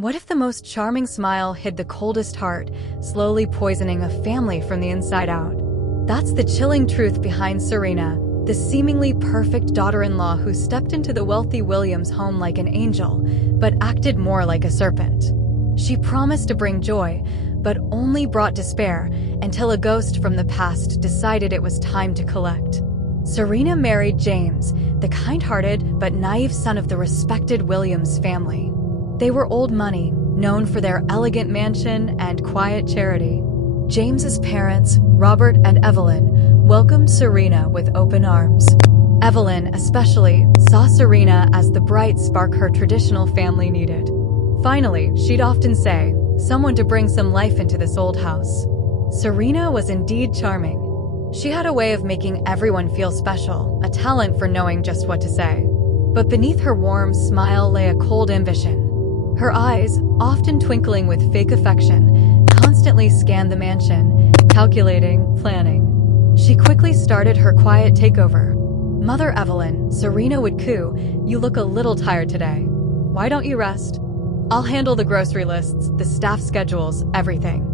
What if the most charming smile hid the coldest heart, slowly poisoning a family from the inside out? That's the chilling truth behind Serena, the seemingly perfect daughter-in-law who stepped into the wealthy Williams' home like an angel, but acted more like a serpent. She promised to bring joy, but only brought despair until a ghost from the past decided it was time to collect. Serena married James, the kind-hearted but naive son of the respected Williams family. They were old money, known for their elegant mansion and quiet charity. James's parents, Robert and Evelyn, welcomed Serena with open arms. Evelyn, especially, saw Serena as the bright spark her traditional family needed. Finally, she'd often say, "Someone to bring some life into this old house." Serena was indeed charming. She had a way of making everyone feel special, a talent for knowing just what to say. But beneath her warm smile lay a cold ambition. Her eyes, often twinkling with fake affection, constantly scanned the mansion, calculating, planning. She quickly started her quiet takeover. "Mother Evelyn," Serena would coo, "you look a little tired today. Why don't you rest? I'll handle the grocery lists, the staff schedules, everything."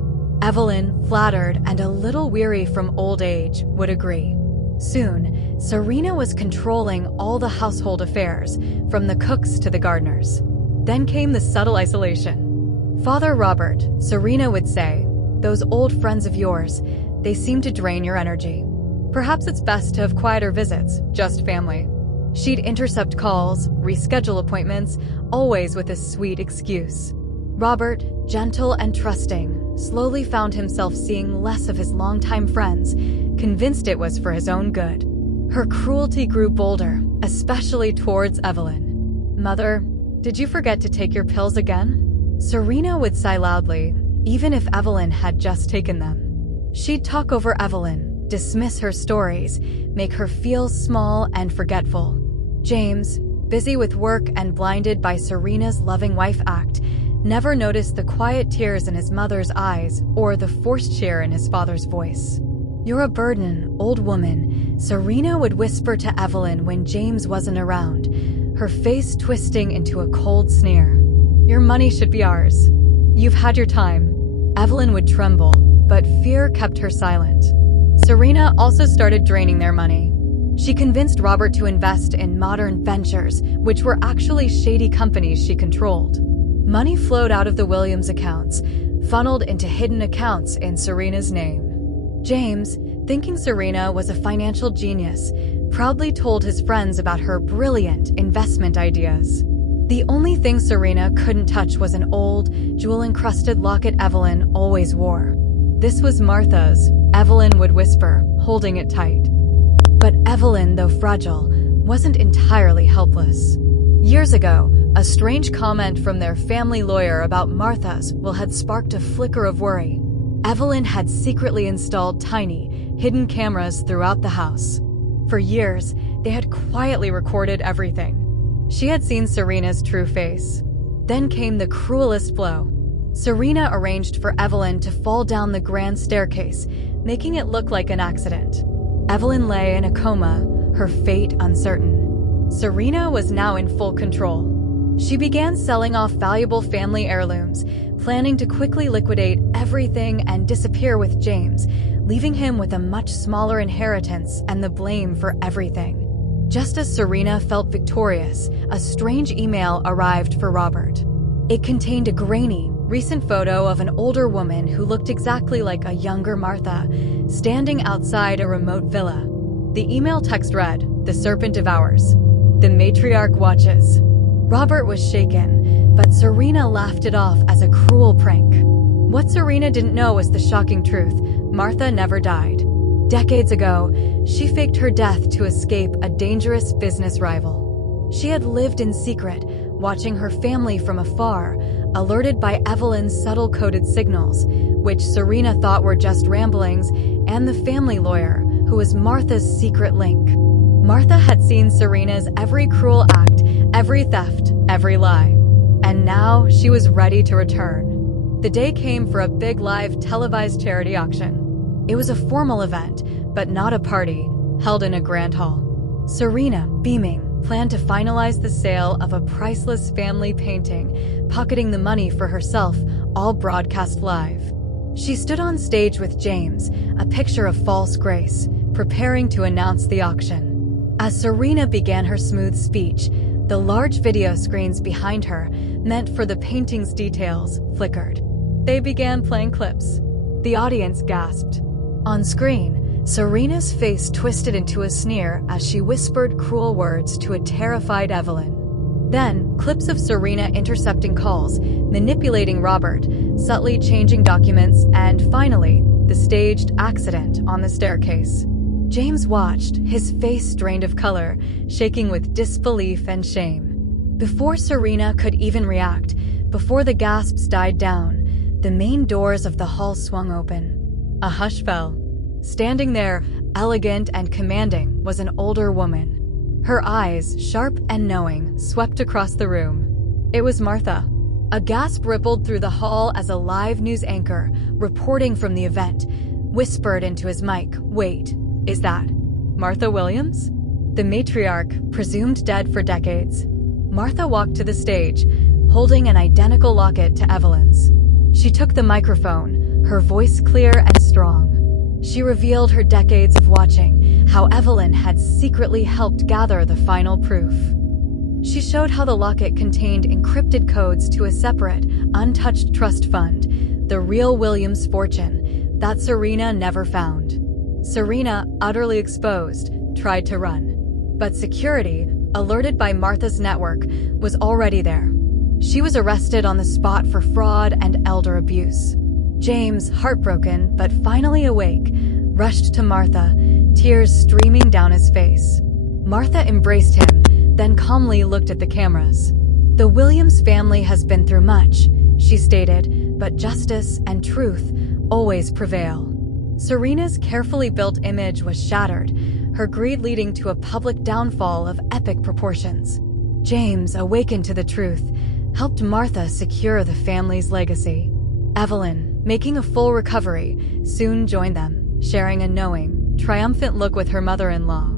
Evelyn, flattered and a little weary from old age, would agree. Soon, Serena was controlling all the household affairs, from the cooks to the gardeners. Then came the subtle isolation. "Father Robert," Serena would say, "those old friends of yours, they seem to drain your energy. Perhaps it's best to have quieter visits, just family." She'd intercept calls, reschedule appointments, always with a sweet excuse. Robert, gentle and trusting, slowly found himself seeing less of his longtime friends, convinced it was for his own good. Her cruelty grew bolder, especially towards Evelyn. "Mother, did you forget to take your pills again?" Serena would sigh loudly, even if Evelyn had just taken them. She'd talk over Evelyn, dismiss her stories, make her feel small and forgetful. James, busy with work and blinded by Serena's loving wife act, never noticed the quiet tears in his mother's eyes or the forced cheer in his father's voice. "You're a burden, old woman," Serena would whisper to Evelyn when James wasn't around, her face twisting into a cold sneer. "Your money should be ours. You've had your time." Evelyn would tremble, but fear kept her silent. Serena also started draining their money. She convinced Robert to invest in modern ventures, which were actually shady companies she controlled. Money flowed out of the Williams accounts, funneled into hidden accounts in Serena's name. James, thinking Serena was a financial genius, proudly told his friends about her brilliant investment ideas. The only thing Serena couldn't touch was an old, jewel-encrusted locket Evelyn always wore. "This was Martha's," Evelyn would whisper, holding it tight. But Evelyn, though fragile, wasn't entirely helpless. Years ago, a strange comment from their family lawyer about Martha's will had sparked a flicker of worry. Evelyn had secretly installed tiny, hidden cameras throughout the house. For years, they had quietly recorded everything. She had seen Serena's true face. Then came the cruelest blow. Serena arranged for Evelyn to fall down the grand staircase, making it look like an accident. Evelyn lay in a coma, her fate uncertain. Serena was now in full control. She began selling off valuable family heirlooms, planning to quickly liquidate everything and disappear with James, leaving him with a much smaller inheritance and the blame for everything. Just as Serena felt victorious, a strange email arrived for Robert. It contained a grainy, recent photo of an older woman who looked exactly like a younger Martha, standing outside a remote villa. The email text read, "The serpent devours. The matriarch watches." Robert was shaken, but Serena laughed it off as a cruel prank. What Serena didn't know was the shocking truth: Martha never died. Decades ago, she faked her death to escape a dangerous business rival. She had lived in secret, watching her family from afar, alerted by Evelyn's subtle coded signals, which Serena thought were just ramblings, and the family lawyer, who was Martha's secret link. Martha had seen Serena's every cruel act, every theft, every lie. And now she was ready to return. The day came for a big live televised charity auction. It was a formal event, but not a party, held in a grand hall. Serena, beaming, planned to finalize the sale of a priceless family painting, pocketing the money for herself, all broadcast live. She stood on stage with James, a picture of false grace, preparing to announce the auction. As Serena began her smooth speech, the large video screens behind her, meant for the painting's details, flickered. They began playing clips. The audience gasped. On screen, Serena's face twisted into a sneer as she whispered cruel words to a terrified Evelyn. Then, clips of Serena intercepting calls, manipulating Robert, subtly changing documents, and finally, the staged accident on the staircase. James watched, his face drained of color, shaking with disbelief and shame. Before Serena could even react, before the gasps died down, the main doors of the hall swung open. A hush fell. Standing there, elegant and commanding, was an older woman. Her eyes, sharp and knowing, swept across the room. It was Martha. A gasp rippled through the hall as a live news anchor, reporting from the event, whispered into his mic, "Wait, is that Martha Williams?" The matriarch, presumed dead for decades. Martha walked to the stage, holding an identical locket to Evelyn's. She took the microphone, her voice clear and strong. She revealed her decades of watching, how Evelyn had secretly helped gather the final proof. She showed how the locket contained encrypted codes to a separate, untouched trust fund, the real Williams fortune, that Serena never found. Serena, utterly exposed, tried to run. But security, alerted by Martha's network, was already there. She was arrested on the spot for fraud and elder abuse. James, heartbroken but finally awake, rushed to Martha, tears streaming down his face. Martha embraced him, then calmly looked at the cameras. "The Williams family has been through much," she stated, "but justice and truth always prevail." Serena's carefully built image was shattered, her greed leading to a public downfall of epic proportions. James, awakened to the truth, helped Martha secure the family's legacy. Evelyn, making a full recovery, soon joined them, sharing a knowing, triumphant look with her mother-in-law.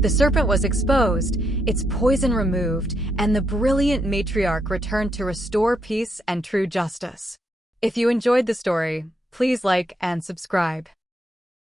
The serpent was exposed, its poison removed, and the brilliant matriarch returned to restore peace and true justice. If you enjoyed the story, please like and subscribe.